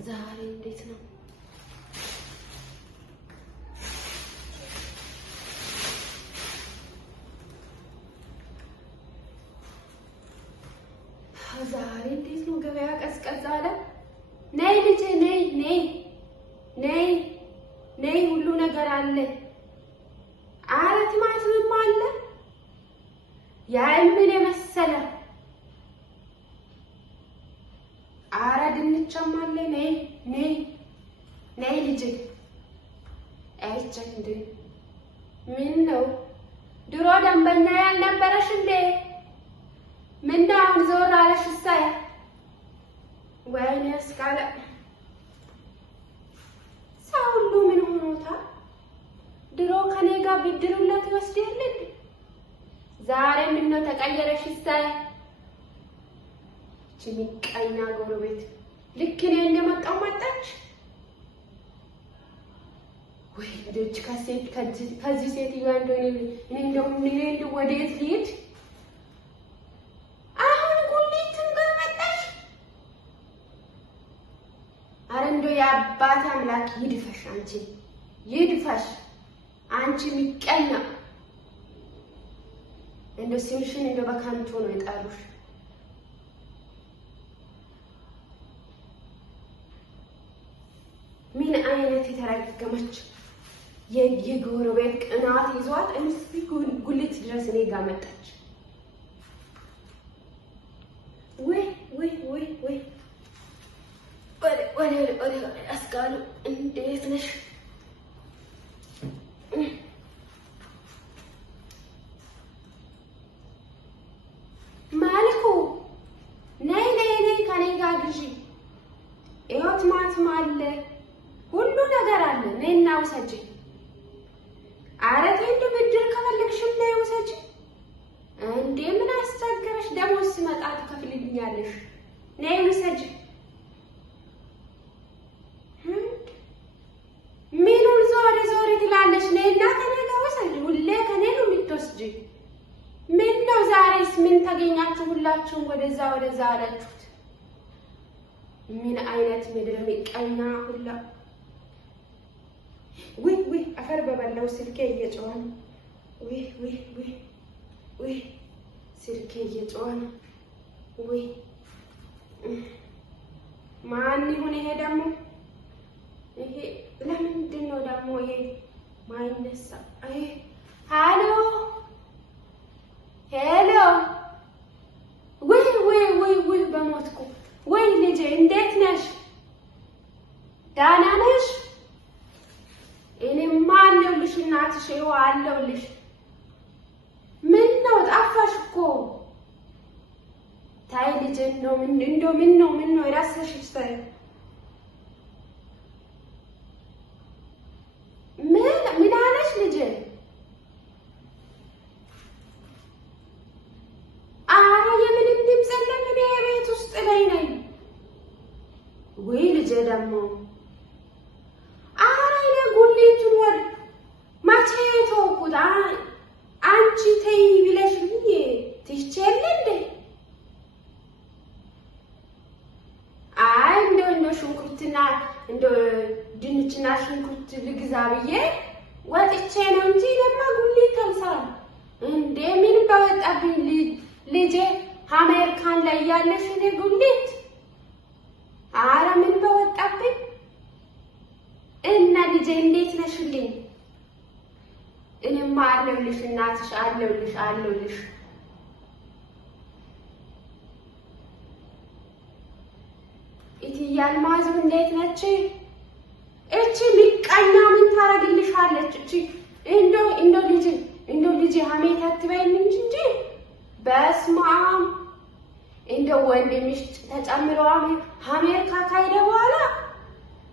ዛሬ እንዴት ነው? ዛሬ እንዴት ነው? ገበያ ቀዝቀዝ አለ። ነይ ልጄ ነይ ነይ ነይ ነይ፣ ሁሉ ነገር አለ። ኧረ ቲማቲምም አለ። ያምን የመሰለ ኧረ ድንችም አለ። ነይ ነይ ነይ ልጄ። አይቼ እንዴ ምን ነው ድሮ ደንበኛ ያልነበረሽ እንዴ? ምን ነው አሁን ዞር አለሽ? እሰይ ወይኔ እስካለ ሰው ሁሉ ምን ሆኖታል? ድሮ ከኔ ጋር ብድሩለት ይወስድ የለ እንዴ? ዛሬ ምን ነው ተቀየረሽ? እሰይ ምቀኛ ጎረቤት ልክ እኔ እንደመጣሁ መጣች። ወይ ልጅ ከዚህ ሴትዮ እንደው ወዴት ልሂድ? አሁን ጉሊትን ጋር መጣሽ? ኧረ እንደው የአባት አምላክ ይድፈሽ፣ አንቺ ይድፈሽ፣ አንቺ ምቀኛ። እንደው ስምሽን እንደው በከንቱ ነው የጠሩሽ። ምን አይነት የተረገመች የጎረቤት ቅናት ይዟት እዚህ ጉሊት ድረስ እኔ ጋር መጣች። ወይ ወይ ወይ ወይ ወደ አስቃሉ እንዴት ነሽ? ማልኩ ነይ ነይ ነይ ከኔ ጋር ግዢ። ይኸው ቲማቲም አለ፣ ሁሉ ነገር አለ። ነይና ውሰጂ። ኧረ ተይ እንደው ብድር ከፈለግሽም ነይ ውሰጂ። እንዴ ምን አስቸገረሽ? ደሞዝ ሲመጣ ትከፍልልኛለሽ። ነይ ውሰጂ። ምኑን ዞር ዞር ትላለሽ? ነይና ከኔ ጋር ውሰጂ። ሁሌ ከኔ ነው የምትወስጂ። ምን ነው ዛሬስ ምን ተገኛችሁ? ሁላችሁም ወደዛ ወደዛ አላችሁት። ምን አይነት ምድር ምቀኛ ሁላ። ውይ ውይ አፈር በበላው ስልኬ እየጮኸ ነው። ውይ ውይ ውይ ውይ ስልኬ እየጮኸ ነው። ውይ ማን ይሁን ይሄ ደግሞ? ይሄ ለምንድን ነው ደግሞ ይሄ ማይነሳ? አይ ሃሎ ሄሎ። ውይ ውይ ውይ ውይ በሞትኩ። ወይ ልጄ እንዴት ነሽ? ደህና ነሽ? እኔማ አለሁልሽ እናትሽ፣ ይኸው አለሁልሽ። ምን ነው ጠፋሽ እኮ? ታይ ልጄ እንደው ምን ነው የራስሽ? ምን አለሽ ልጄ? ኧረ የምንም ድምፅ የለም። እኔ የቤት ውስጥ ላይ ነኝ። ወይ ልጄ ደግሞ ኧረ እኔ ጉሊቱን መቼ ተውኩት? አንቺ ተይ ብለሽኝ ትቼ የለ እንዴ? አይ እንደው ሽንኩርትና እንደው ድንችና ሽንኩርት ልግዛ ብዬ ወጥቼ ነው እንጂ ለማ ጉሊት አልሰራም እንዴ። ምን በወጣብኝ ልጄ አሜሪካን ላይ ያለሽ እኔ ጉሊት። ኧረ ምን በወጣብኝ። እና ልጄ እንዴት ነሽልኝ? እኔማ አለሁልሽ እናትሽ፣ አለሁልሽ። እትዬ አልማዙ እንዴት ነች? እቺ ምቀኛ ምን ታረግልሻለች? እቺ እንደው ልጄ ሀሜት አትበይኝ እንጂ በስመ አብ። እንደው ወንድምሽ ተጨምሮ አሜሪካ ካሄደ በኋላ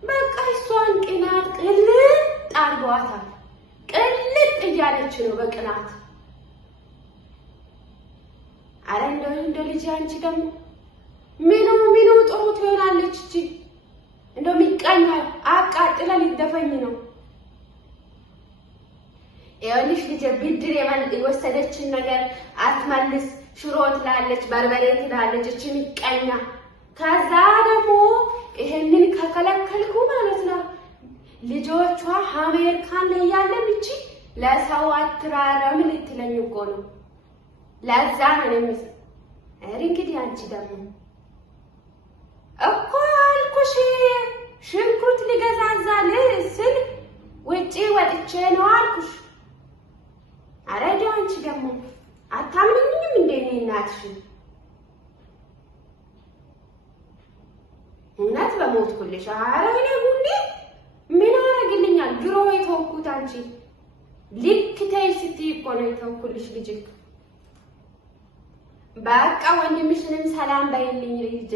በቃ እሷን ቅናት ቅልጥ አድርጓታል። ቅልጥ እያለች ነው በቅናት። አረ እንደው ልጄ አንቺ ደግሞ ምኑ ጥሩ ትሆናለች እቺ። እንደው ምቀኛ አቃጥላ ሊደፈኝ ነው። ይኸውልሽ ልጄ ብድር የወሰደችን ነገር አትመልስ፣ ሽሮ ትላለች፣ በርበሬ ትላለች። እቺ ምቀኛ። ከዛ ደግሞ ይሄንን ከከለከልኩ ማለት ነው ልጆቿ አሜሪካን ላይ ያለን እቺ ለሰው አትራረም ልትለኝ እኮ ነው። ለዛ ነው የሚስ እንግዲህ አንቺ ደግሞ እኮ አልኩሽ ሽንኩርት ሊገዛዛል ስል ውጪ ወጥቼ ነው አልኩሽ። አረዲ አንቺ ደግሞ አታምኝም እንዴ እኔ እናትሽ? እናት በሞትኩልሽ። ኧረ እኔ ሁሌ ምን አደርግልኛል? ድሮ የተውኩት አንቺ ልክ ተይ ስትይ እኮ ነው የተውኩልሽ ልጅ። በቃ ወንድምሽንም ሰላም በይልኝ ልጅ።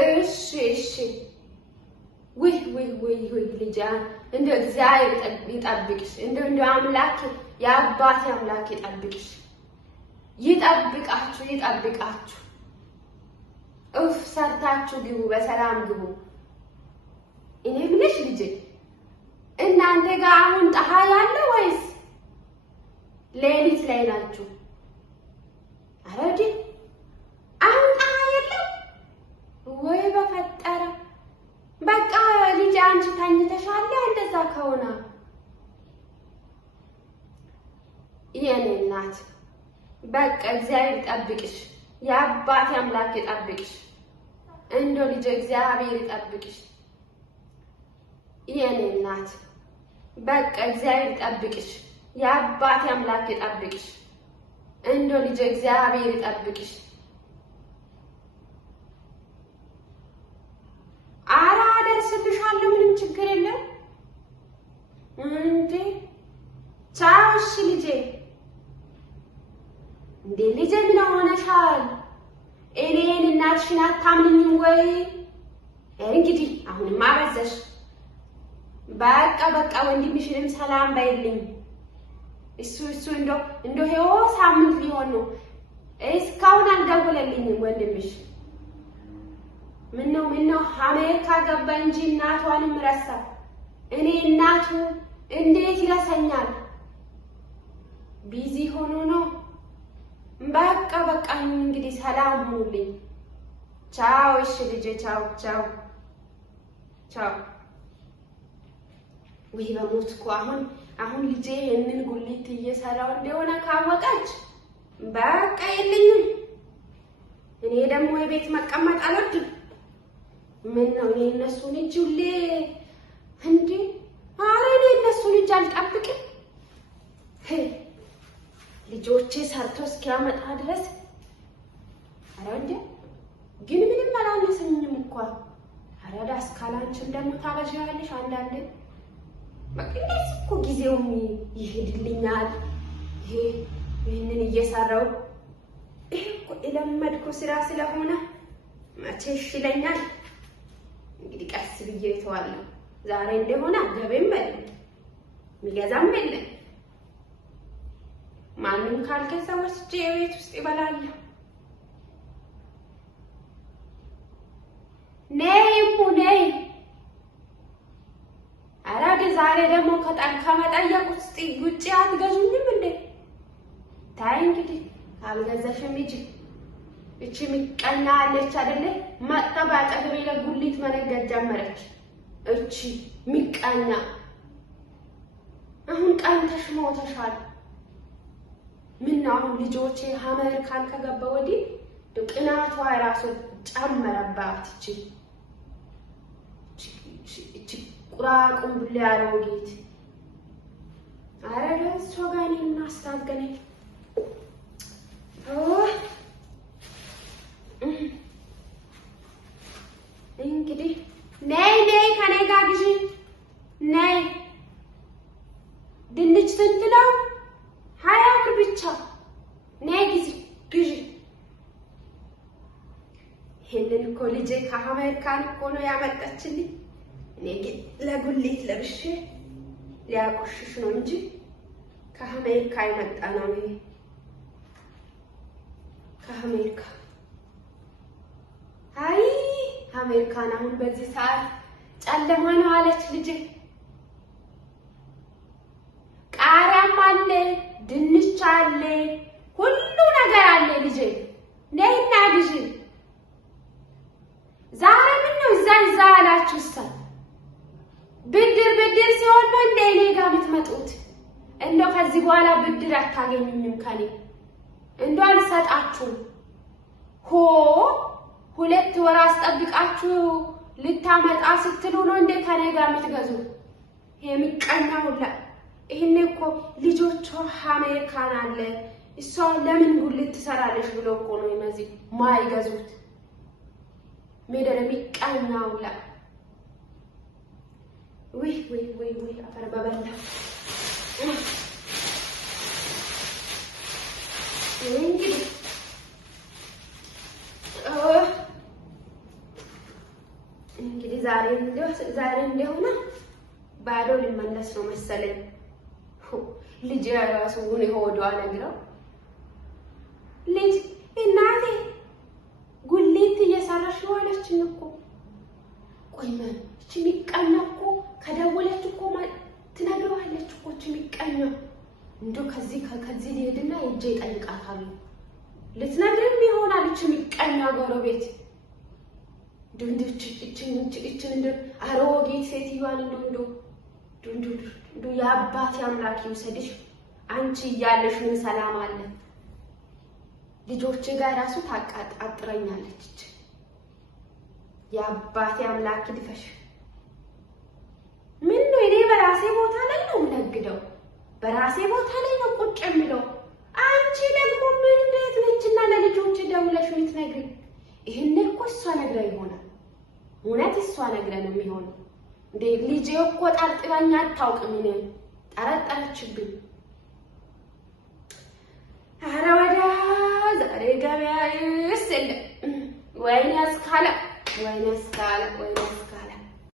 እሺ እሺ። ውይ ውይ ውይ ውይ ልጅ እንደ እግዚአብሔር ይጠብቅሽ። እንደ አምላክ የአባቴ አምላክ ይጠብቅሽ። ይጠብቃችሁ ይጠብቃችሁ። እፍ ሰርታችሁ ግቡ፣ በሰላም ግቡ። እኔ ምንሽ ልጅ እናንተ ጋር አሁን ፀሐይ አለ ወይስ ሌሊት ላይ ናችሁ? አረዲ አሁን ፀሐይ የለም ወይ በፈጠረ። በቃ ልጅ አንቺ ተኝተሻል። እንደዛ ከሆነ የኔ እናት በቃ እግዚአብሔር ይጠብቅሽ፣ የአባቴ አምላክ ይጠብቅሽ። እንዶ ልጅ እግዚአብሔር ይጠብቅሽ የኔ እናት። በቃ እግዚአብሔር ይጠብቅሽ፣ የአባቴ አምላክ ይጠብቅሽ። እንዶ ልጅ እግዚአብሔር ይጠብቅሽ። ኧረ አደርስልሻለሁ፣ ምንም ችግር የለም እንዴ። ቻው እሺ ልጄ። እንዴ ልጄ ምን ሆነሻል? እኔን እናትሽን አታምኝም ወይ? እንግዲህ አሁንማ በዛሽ። በቃ በቃ ወንድምሽንም ሰላም በይልኝ። እሱ እንዶ ሄዎ ሳምንት ሊሆን ነው እስካሁን አልደወለልኝም ወንድምሽ። ምነው አሜሪካ ገባ እንጂ እናቷንም ረሳ። እኔ እናቱ እንዴት ይረሳኛል? ቢዚ ሆኖ ነው። በቃ በቃ እንግዲህ ሰላም ሁኑልኝ። ቻው እሺ ልጄ። ቻው ቻው ቻው። ወይ በሞትኩ። አሁን ልጄ ይሄንን ጉሊት እየሰራው እንደሆነ ካወቀች በቃ የለኝም። እኔ ደግሞ የቤት መቀመጥ አልወድም። ምን ነው እኔ እነሱን እጅ ሁሌ እንዴ? ኧረ እኔ እነሱን እጅ አልጠብቅም። ልጆቼ ሰርቶ እስኪያመጣ ድረስ ኧረ እንዴ ግን ምንም አላነሰኝም እኮ። ኧረ ዳስካላንቺም ደግሞ ታበዣለሽ አንዳንዴ። በቃ እንደዚህ እኮ ጊዜውም ይሄድልኛል። ይሄንን እየሰራው ይሄ እኮ የለመድኩ ስራ ስለሆነ መቼ ይሽለኛል። እንግዲህ ቀስ ብዬ እተዋለሁ። ዛሬ እንደሆነ ገበያም የለም የሚገዛም የለም። ማንም ካልገዛ ወስጄ የቤት ውስጥ ይበላለሁ። ነይ እሙ ነይ። ኧረ ዛሬ ደግሞ ከመጠየቅ ውስጥ ውጪ አትገዙኝም እንዴ? ታይ እንግዲህ ካልገዛሽም ሂጂ። እቺ ምቀኛ አለች አይደለ? መጣ ባጠገቤ ለጉሊት መነገድ ጀመረች። እቺ ምቀኛ አሁን ቀንተሽ ሞተሻል። ምን ነው አሁን ልጆቼ አሜሪካን ከገባ ወዲህ ቅናቷ ራሱ ጨመረባት። እቺ ቁራቁም ብለ ያሮጊት። ኧረ ለእሷ ጋር እኔን እናስታገነኝ። እንግዲህ ነይ ከኔ ጋር ግዢ። ነይ ድንች ስንት ነው? 20 ብር ብቻ። ነይ ግዢ። ይሄንን እኮ ልጄ ከአሜሪካን እኮ ነው ያመጣችልኝ። እኔ ግን ለጉሊት ለብሼ ሊያቆሽሽ ነው እንጂ ከአሜሪካ የመጣ ነው ይሄ። ከአሜሪካ አይ አሜሪካን አሁን በዚህ ሰዓት ጨለማ ነው አለች ልጄ። ቃሪያም አለ፣ ድንች አለ፣ ሁሉ ነገር አለ ልጄ። ነይና ግዢ። የምታስቀምጡት? እንደው ከዚህ በኋላ ብድር አታገኙኝም ከኔ እንደው አልሰጣችሁም። ሆ 2 ወር አስጠብቃችሁ ልታመጣ ስትሉ ነው እንደ ከኔ ጋር የምትገዙት? የሚቀናው ሁላ ይሄኔ እኮ ልጆቿ አሜሪካን አለ እሷ ለምን ጉልት ትሰራለች ብሎ እኮ ነው እነዚህ ማይገዙት። ሜደረ የሚቀናው ሁላ ወይ አፈር በበላ እንግዲህ ዛሬ እንደሆነ ባዶ ሊመለስ ነው መሰለኝ። ልጅ ራሱ ሆነ ሆዷ ነግረው ልጅ እናቴ ጉሊት እየሰራሽ ዋለችኝ እኮ። ቆይ ምን እቺ ሚቀና እኮ ከደወለች እኮ ትነግረዋለች እኮ እቺ ሚቀና። እንደው ከዚህ ሊሄድና እጄ እጠይቃታለሁ። ልትነግረኝ ይሆናል እቺ ሚቀና ጎረቤት። እችን አሮጌት ሴትዮዋን እንደው የአባቴ አምላክ ይውሰድሽ። አንቺ እያለሽ ምን ሰላም አለ? ልጆቼ ጋር ራሱ ታቃጣጥረኛለች እቺ። የአባቴ አምላክ ይድፈሽ። ምን ነው እኔ በራሴ ቦታ ላይ ነው የምነግደው፣ በራሴ ቦታ ላይ ነው ቁጭ የምለው። አንቺ ደግሞ ምን እንዴት ነችና ለልጆቼ ደውለሽ የምትነግሪኝ? ይሄን እኮ እሷ ነግራ ይሆናል። እውነት እሷ ነግራ ነው የሚሆነው። እንዴ ልጄ እኮ ጠርጥራኛ አታውቅም። እኔ ጠረጠረችብኝ። ኧረ ወዳ ዛሬ ገበያ ይስል ወይኔ አስካለ